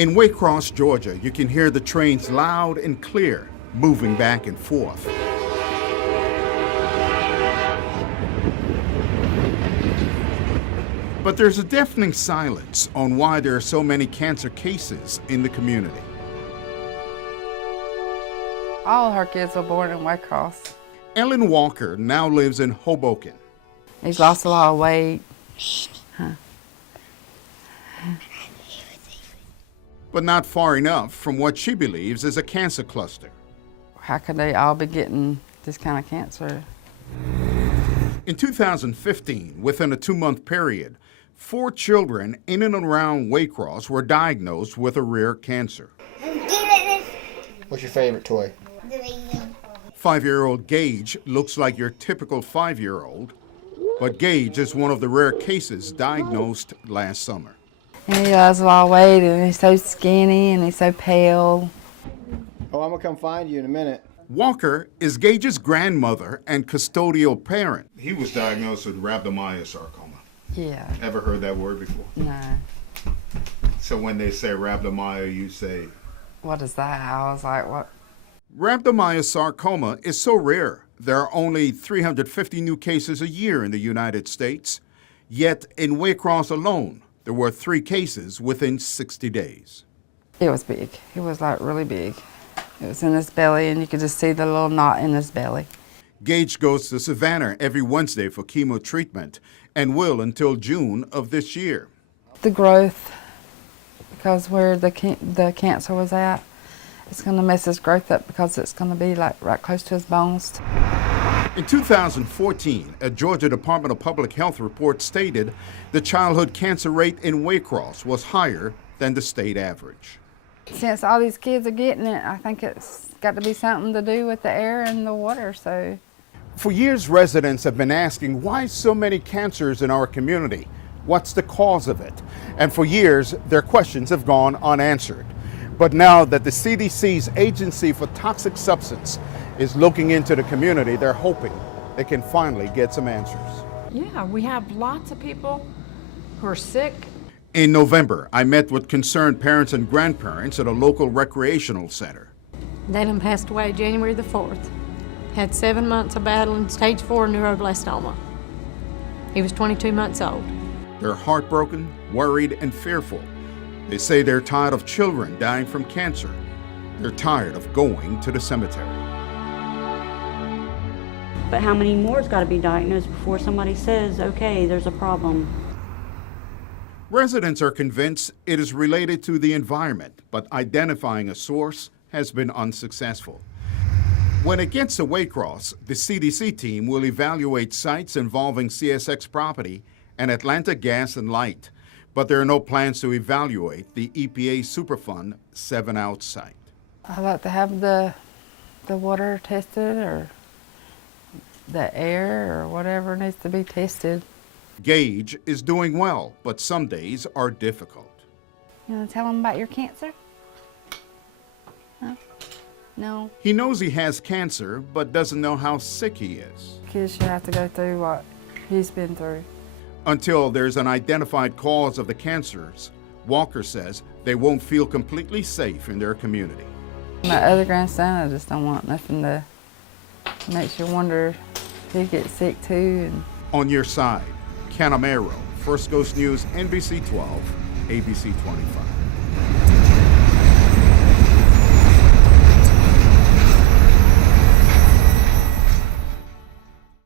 In Waycross, Georgia, you can hear the trains loud and clear, moving back and forth. But there's a deafening silence on why there are so many cancer cases in the community. All her kids were born in Waycross. Ellen Walker now lives in Hoboken. He's lost a lot of weight. But not far enough from what she believes is a cancer cluster. How could they all be getting this kind of cancer? In 2015, within a 2-month period, 4 children in and around Waycross were diagnosed with a rare cancer. What's your favorite toy? 5-year-old Gage looks like your typical 5-year-old, but Gage is one of the rare cases diagnosed last summer. And he has a lot of weight, and he's so skinny, and he's so pale. Oh, I'm gonna come find you in a minute. Walker is Gage's grandmother and custodial parent. He was diagnosed with rhabdomyosarcoma. Yeah. Ever heard that word before? No. So when they say rhabdomyo, you say? What is that? I was like, what? Rhabdomyosarcoma is so rare. There are only 350 new cases a year in the United States. Yet in Waycross alone, there were 3 cases within 60 days. It was big. It was like really big. It was in his belly, and you could just see the little knot in his belly. Gage goes to Savannah every Wednesday for chemo treatment and will until June of this year. The growth, because where the cancer was at, it's going to mess his growth up because it's going to be like right close to his bones. In 2014, a Georgia Department of Public Health report stated the childhood cancer rate in Waycross was higher than the state average. Since all these kids are getting it, I think it's got to be something to do with the air and the water, so. For years, residents have been asking why so many cancers in our community? What's the cause of it? And for years, their questions have gone unanswered. But now that the CDC's Agency for Toxic Substance is looking into the community, they're hoping they can finally get some answers. Yeah, we have lots of people who are sick. In November, I met with concerned parents and grandparents at a local recreational center. Dalen passed away January the 4th. Had 7 months of battling stage 4 neuroblastoma. He was 22 months old. They're heartbroken, worried, and fearful. They say they're tired of children dying from cancer. They're tired of going to the cemetery. But how many more's got to be diagnosed before somebody says, okay, there's a problem? Residents are convinced it is related to the environment, but identifying a source has been unsuccessful. When it gets to Waycross, the CDC team will evaluate sites involving CSX property and Atlanta Gas and Light, but there are no plans to evaluate the EPA Superfund 7-out site. I like to have the water tested, or the air, or whatever needs to be tested. Gage is doing well, but some days are difficult. You want to tell him about your cancer? Huh? No. He knows he has cancer, but doesn't know how sick he is. Kids should have to go through what he's been through. Until there's an identified cause of the cancers, Walker says they won't feel completely safe in their community. My other grandson, I just don't want nothing to make you wonder if he gets sick too. On your side, Canamero, First Coast News, NBC 12, ABC 25.